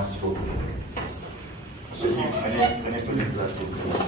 Merci beaucoup. Prenez tout les places, s'il vous plaît.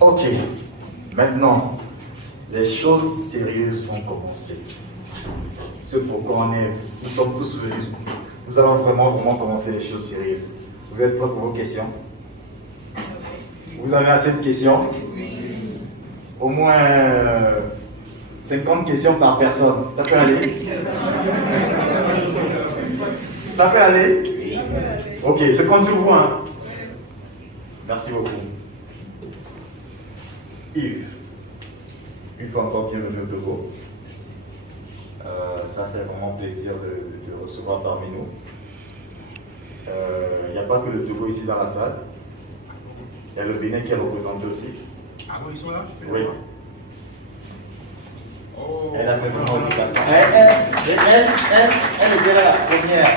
Ok, maintenant, les choses sérieuses vont commencer. Ce pourquoi nous sommes tous venus. Nous allons vraiment commencer les choses sérieuses. Vous êtes prêts pour vos questions? Vous avez assez de questions? Au moins 50 questions par personne. Ça peut aller? Ça peut aller? Ok, je compte sur vous. Hein? Merci beaucoup. Yves, une fois encore bienvenue au Togo. Ça fait vraiment plaisir de te recevoir parmi nous. Il n'y a pas que le Togo ici dans la salle. Il y a le Bénin qui est représenté aussi. Ah bon, ils sont là? Oui. Oh. Elle a fait vraiment du casting. Elle était là la première.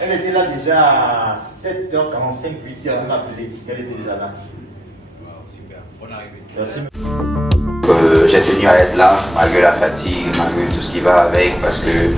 Elle était là déjà à 7h45, 8h. Elle m'a appelé. Elle était déjà là. Wow, super. Bonne arrivée. Merci. J'ai tenu à être là, malgré la fatigue, malgré tout ce qui va avec, parce que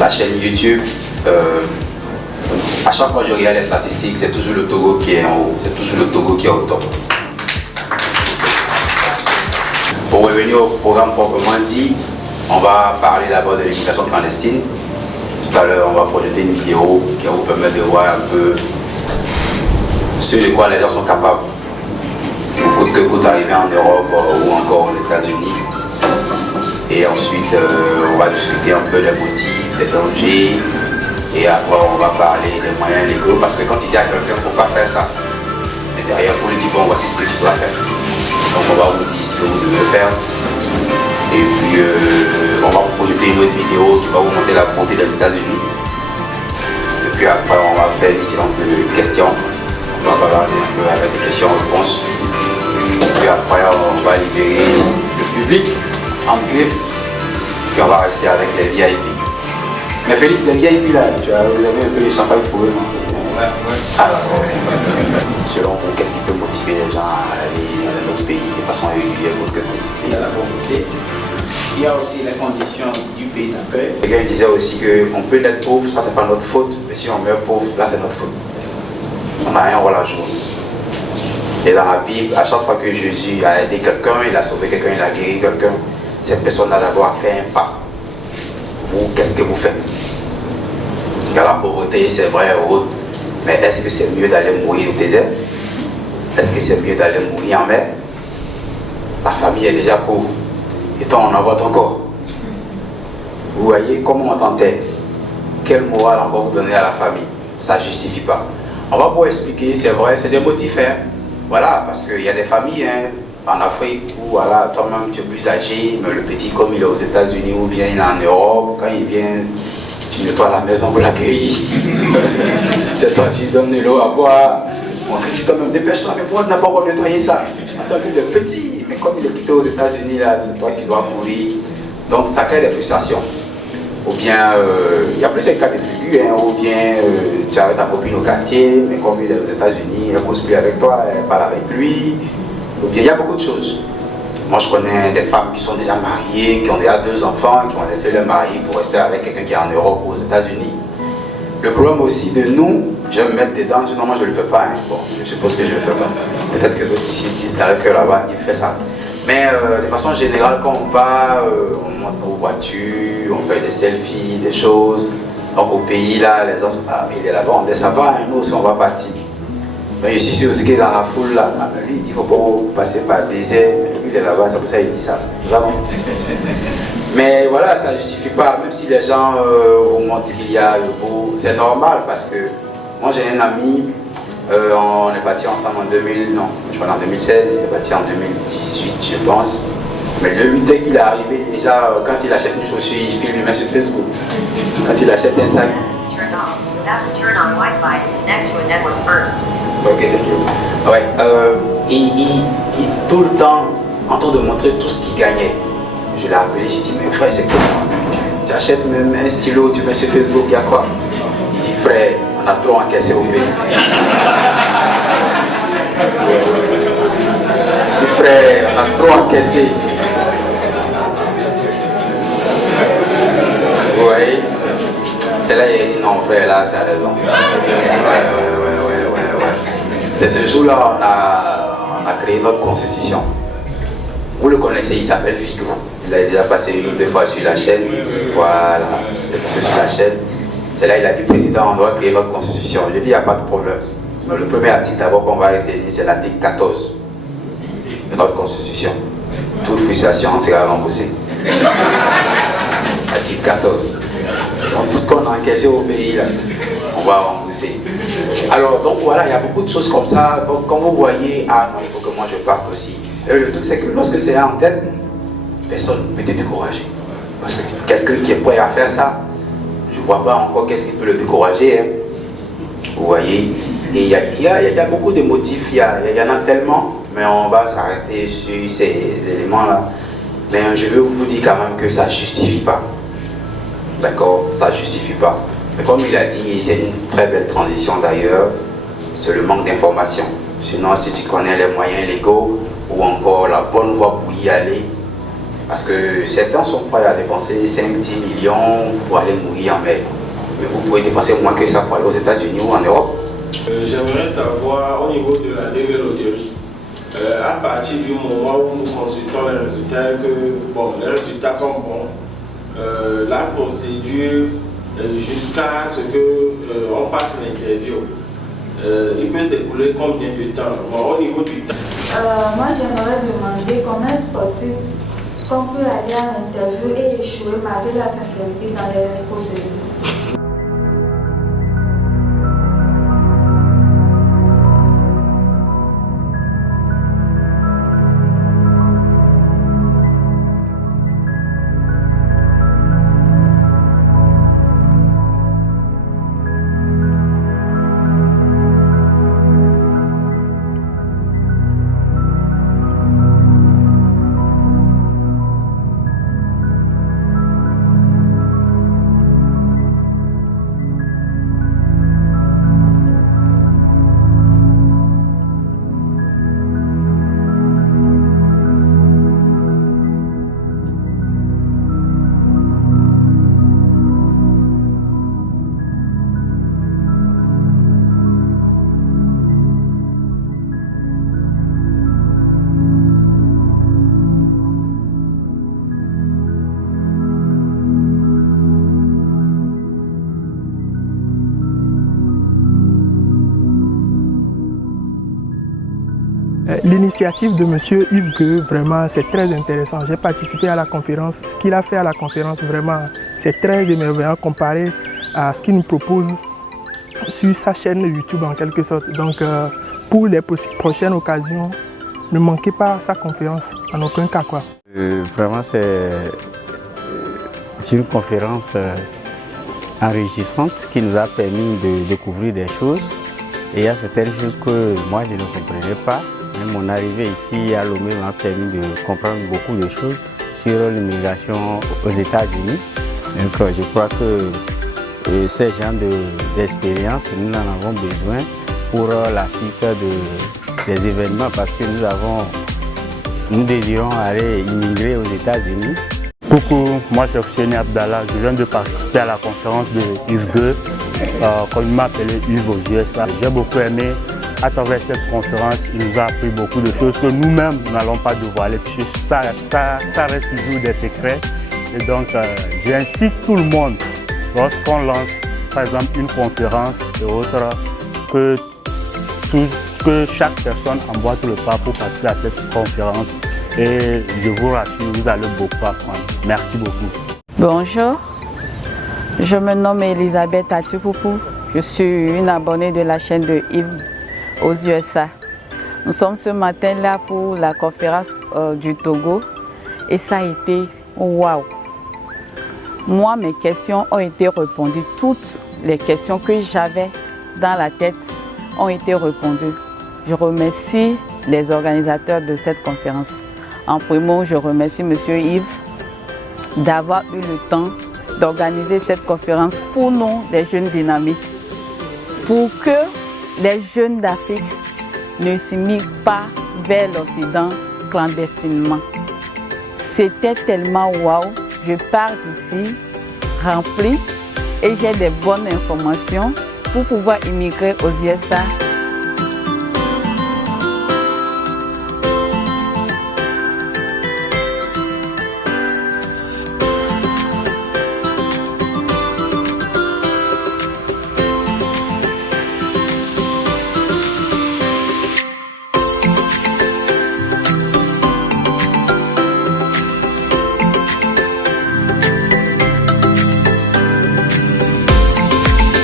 la chaîne YouTube, à chaque fois que je regarde les statistiques, c'est toujours le Togo qui est en haut, c'est toujours le Togo qui est au top. Pour revenir au programme proprement dit, on va parler d'abord de l'immigration clandestine. Tout à l'heure, on va projeter une vidéo qui va vous permettre de voir un peu ce de quoi les gens sont capables. Coûte que coûte arriver en Europe ou encore aux États-Unis. Et ensuite, on va discuter un peu des motifs, des dangers. Et après, on va parler des moyens légaux. Parce que quand tu dis à quelqu'un, il ne faut pas faire ça. Et derrière, il faut lui dire, bon, voici ce que tu dois faire. Donc, on va vous dire ce que vous devez faire. Et puis, on va vous projeter une autre vidéo qui va vous montrer la beauté des États-Unis. Et puis après, on va faire une séance de questions. On va regarder un peu avec des questions-réponses. Puis après, on va libérer le public en griffe. Puis on va rester avec les VIP. Mais Félix, les VIP là, vous avez un peu les champagnes pour eux, non? Ouais. Alors, selon vous, qu'est-ce qui peut motiver les gens à aller dans notre pays de façon régulière autre que d'autres? Il y a la pauvreté. Il y a aussi les conditions du pays d'accueil. Les gars disaient aussi qu'on peut être pauvre, ça c'est pas notre faute. Mais si on meurt pauvre, là c'est notre faute. On n'a rien rôle à jouer. Et dans la Bible, à chaque fois que Jésus a aidé quelqu'un, il a sauvé quelqu'un, il a guéri quelqu'un, cette personne-là d'abord a fait un pas. Vous, qu'est-ce que vous faites? Il y a la pauvreté, c'est vrai, autre. Mais est-ce que c'est mieux d'aller mourir au désert? Est-ce que c'est mieux d'aller mourir en mer? La famille est déjà pauvre. Et toi, on en vote encore. Vous voyez comment on t'enterre? Quelle morale encore vous donnez à la famille? Ça ne justifie pas. On va pouvoir expliquer, c'est vrai, c'est des motifs. Hein. Voilà, parce qu'il y a des familles en Afrique où voilà, toi-même tu es plus âgé, mais le petit comme il est aux États-Unis ou bien il est en Europe, quand il vient, tu nettoies la maison pour l'accueillir. C'est toi qui donnes de l'eau à boire. Bon, si toi-même dépêche-toi, mais pourquoi tu n'as pas encore nettoyé ça? Tu as vu le petit, mais comme il est quitté aux États-Unis, là, c'est toi qui dois courir. Donc ça crée des frustrations. Ou bien, il y a plusieurs cas de figure, hein, ou bien tu as ta copine au quartier, mais comme il est aux États-Unis, elle ne cause plus avec toi, elle parle avec lui. Ou bien, il y a beaucoup de choses. Moi, je connais des femmes qui sont déjà mariées, qui ont déjà 2 enfants, qui ont laissé leur mari pour rester avec quelqu'un qui est en Europe ou aux États-Unis. Le problème aussi de nous, je vais me mettre dedans, sinon moi je ne le fais pas. Hein. Bon, je suppose que je ne le fais pas. Peut-être que d'autres ici disent dans le cœur là-bas, il fait ça. Mais de façon générale, quand on va, on monte aux voitures, on fait des selfies, des choses. Donc au pays là, les gens sont ah mais il est là-bas, on dit ça va, hein, nous aussi on va partir. Donc je suis sûr aussi qu'il est dans la foule là. Ah, mais lui il dit faut pas passer par le désert, lui il est là-bas, c'est pour ça qu'il dit ça. Mais voilà, ça ne justifie pas, même si les gens vous montrent qu'il y a le beau, c'est normal parce que moi j'ai un ami, on est parti ensemble en 2000, non, je crois en 2016, il est parti en 2018 je pense. Mais le 8 dès qu'il est arrivé, déjà quand il achète une chaussure, il filme, il met sur Facebook. Quand il achète un sac. Ok, thank you. Ouais, il tout le temps en train de montrer tout ce qu'il gagnait. Je l'ai appelé, j'ai dit, mais frère, c'est quoi? Tu achètes même un stylo, tu mets sur Facebook, il y a quoi? Il dit, frère, on a trop encaissé au pays. Ouais, on a trop encaissé. Vous voyez? C'est là il a dit non frère, là tu as raison. Ouais. C'est ce jour-là on a créé notre constitution. Vous le connaissez, il s'appelle Figo. Il a déjà passé 2 fois sur la chaîne. Voilà, il est passé sur la chaîne. C'est là il a dit président, on doit créer notre constitution. J'ai dit il n'y a pas de problème. Mais le premier article d'abord qu'on va retenir, c'est l'article 14 de notre constitution. Toute frustration sera remboursée. Article 14. Donc tout ce qu'on a encaissé au pays, là, on va rembourser. Alors donc voilà, il y a beaucoup de choses comme ça. Donc quand vous voyez, ah non, il faut que moi je parte aussi. Et le truc c'est que lorsque c'est en tête, personne ne peut te décourager. Parce que quelqu'un qui est prêt à faire ça, je ne vois pas encore qu'est-ce qui peut le décourager. Hein. Vous voyez? Et il y a beaucoup de motifs, il y en a tellement, mais on va s'arrêter sur ces éléments-là. Mais je veux vous dire quand même que ça ne justifie pas. D'accord? Ça ne justifie pas. Mais comme il a dit, c'est une très belle transition d'ailleurs, c'est le manque d'information. Sinon, si tu connais les moyens légaux ou encore la bonne voie pour y aller, parce que certains sont prêts à dépenser 5-10 millions pour aller mourir en mer. Mais vous pouvez dépenser moins que ça pour aller aux États-Unis ou en Europe. J'aimerais savoir au niveau de la DG Loterie, à partir du moment où nous consultons les résultats, que bon, les résultats sont bons, la procédure jusqu'à ce qu'on passe l'interview, il peut s'écouler combien de temps? Bon, au niveau du temps. Moi j'aimerais demander comment est-ce possible qu'on peut aller à l'interview et échouer malgré la sincérité dans les procédures. L'initiative de M. Yves Gueux, vraiment, c'est très intéressant. J'ai participé à la conférence. Ce qu'il a fait à la conférence, vraiment, c'est très émerveillant comparé à ce qu'il nous propose sur sa chaîne YouTube en quelque sorte. Donc, pour les prochaines occasions, ne manquez pas sa conférence, en aucun cas, quoi. Vraiment, c'est une conférence enrichissante qui nous a permis de découvrir des choses. Et il y a certaines choses que moi, je ne comprenais pas. Mais mon arrivée ici à Lomé m'a permis de comprendre beaucoup de choses sur l'immigration aux États-Unis. Donc, je crois que ces genres d'expérience, nous en avons besoin pour la suite des événements parce que nous désirons aller immigrer aux États-Unis. Coucou, moi c'est Hussein Abdallah, je viens de participer à la conférence de Yves Gueux, comme il m'a appelé Yves aux USA. J'ai beaucoup aimé. À travers cette conférence, il nous a appris beaucoup de choses que nous-mêmes n'allons pas dévoiler, puisque ça reste toujours des secrets. Et donc, j'incite tout le monde, lorsqu'on lance par exemple une conférence et autres, que chaque personne emboîte le pas pour passer à cette conférence. Et je vous rassure, vous allez beaucoup apprendre. Merci beaucoup. Bonjour, je me nomme Elisabeth Atupoupou. Je suis une abonnée de la chaîne de Yves aux USA. Nous sommes ce matin là pour la conférence du Togo et ça a été waouh. Moi, mes questions ont été répondues. Toutes les questions que j'avais dans la tête ont été répondues. Je remercie les organisateurs de cette conférence. En premier, je remercie M. Yves d'avoir eu le temps d'organiser cette conférence pour nous, les jeunes dynamiques, pour que les jeunes d'Afrique ne s'immigrent pas vers l'Occident clandestinement. C'était tellement waouh, je pars d'ici rempli et j'ai des bonnes informations pour pouvoir immigrer aux USA